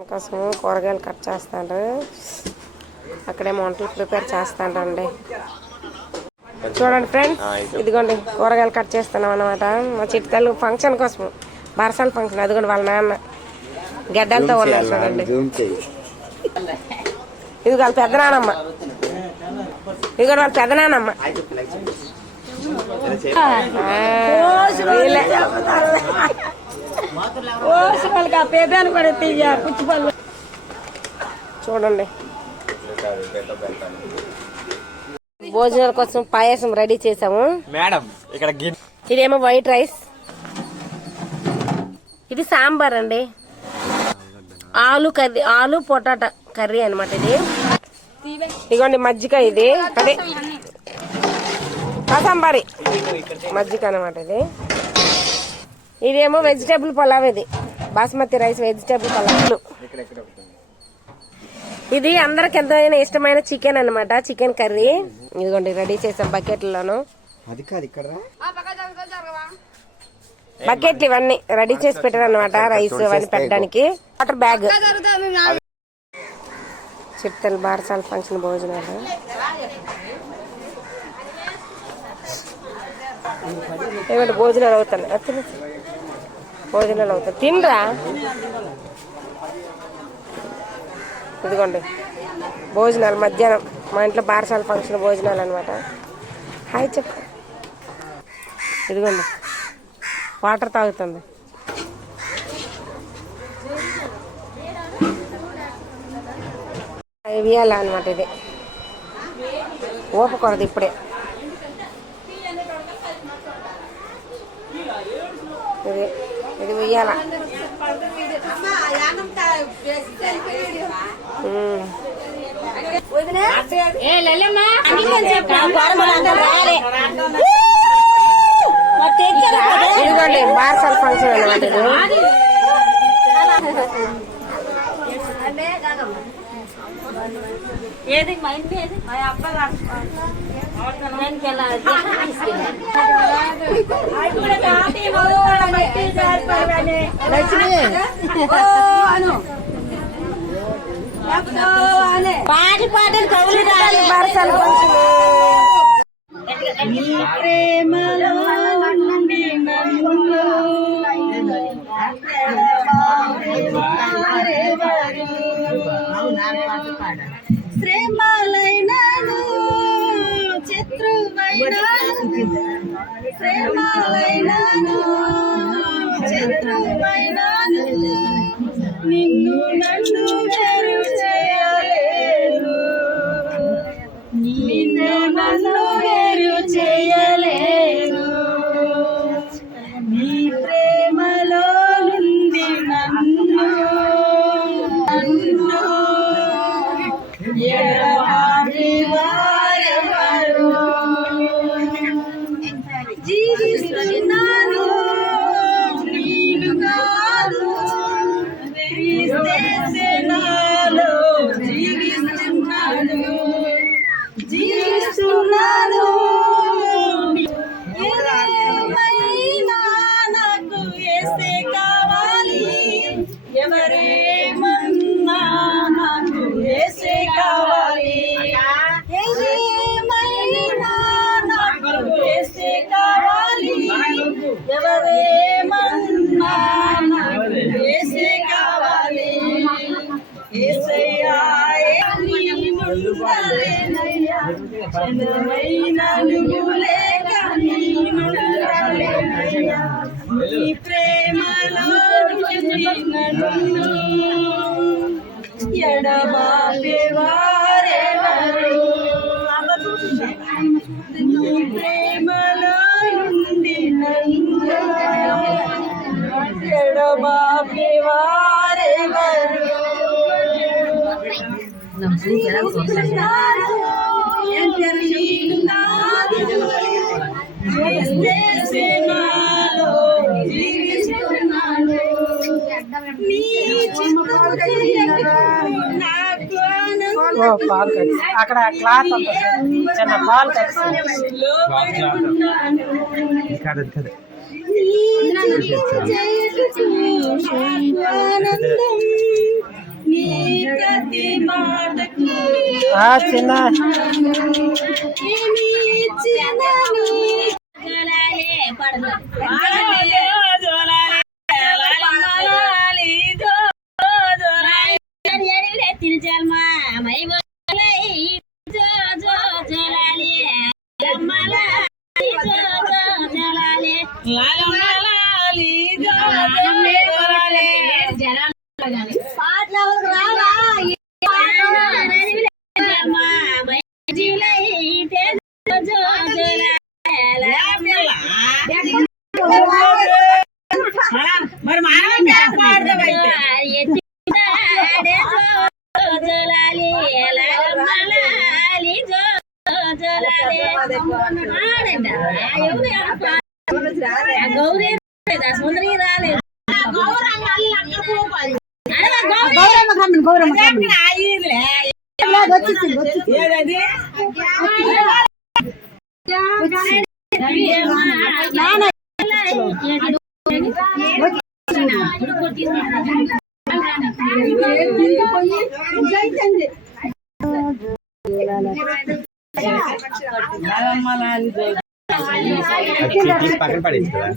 కోసం కూరగాయలు కట్ చేస్తాండ్రు. అక్కడేమో వంటలు ప్రిపేర్ చేస్తాండ్రండి. చూడండి ఫ్రెండ్స్, ఇదిగోండి కూరగాయలు కట్ చేస్తున్నాం అనమాట. మా చిట్టాలు ఫంక్షన్ కోసం, బరసాల ఫంక్షన్. అదిగోండి వాళ్ళ నాన్న గెడ్డలతో ఉన్నారు చూడండి. ఇది వాళ్ళ పెద్ద నానమ్మ, ఇదిగోండి వాళ్ళ పెద్ద నానమ్మ. చూడండి భోజనాల కోసం పాయసం రెడీ చేసాము మేడం. ఇక్కడ ఇదేమో వైట్ రైస్, ఇది సాంబార్ అండి. ఆలు కర్రీ, ఆలు పొటాటా కర్రీ అనమాట ఇది. ఇదిగోండి మజ్జిగ, ఇది అదే కసాంబారి మజ్జిగ అనమాట ఇది. ఇదేమో వెజిటేబుల్ పలావ్, ఇది బాస్మతి రైస్ వెజిటేబుల్ పలావ్. ఇది అందరికి ఎంతైనా ఇష్టమైన చికెన్ అనమాట, చికెన్ కర్రీ. ఇదిగోండి రెడీ చేసాం బకెట్లలోను. బకెట్లు ఇవన్నీ రెడీ చేసి పెట్టారు అనమాట, రైస్ అవన్నీ పెట్టడానికి. Water bag. చిట్టలు బారసాల ఫంక్షన్ భోజనాలు. ఏమంటే భోజనాలు అవుతాయి, భోజనాలు అవుతాయి, తినరా. ఇదిగోండి భోజనాలు మధ్యాహ్నం మా ఇంట్లో బారసాల ఫంక్షన్ భోజనాలు అనమాట. హాయ్ చెప్పు. ఇదిగోండి వాటర్ తాగుతుంది. ఇవ్వాల అనమాట, ఇది ఓపకూడదు ఇప్పుడే. ఇది ఇది ఉయ్యాల. ఇదిగోండి బారసాల ఫంక్షన్ అనమాట ఇది. ఏది పాటి పాటలు కవులు బారసాల ఫంక్షన్. శ్రేమాలైనాను శత్రువైనాను, శ్రేమాలైనాను శత్రువైనాను, నిన్ను నన్ను వేరు చేయలేను, నిన్ను నన్ను వేరు చేయలేను. నీ ప్రేమలో నుండి నన్ను నన్ను ఎడబాటువారెవరు. జీవిస్తున్నాను నేను కాదు, క్రీస్తే నాలో జీవిస్తున్నాను, జీవిస్తున్నాను. ఏమైనా నాకు యేసే కావాలి, ఎవరేమన్నా నాకు యేసే కావాలి, ఏమైనా నాకు యేసే కావాలి, ఎవరేమన్నా నాకు యేసే కావాలి. యేసయ్యా నీనుండలేనయ్యా, చంద్రమైనా నువ్వు లేక నీనుండలేనయ్యా, నీ ప్రేమలో నన్ను ఎడబాపేవారెవరు. నీ ప్రేమలో నుండి నన్ను ఎడబాపేవారెవరు. జీవిస్తున్నాను నీ పాలు కట్టి అక్కడ క్లాత్ చిన్న పాలు కట్టి చిన్న మరి గౌరీ సుందరి రాలేదు పక్కన పడేసి కదా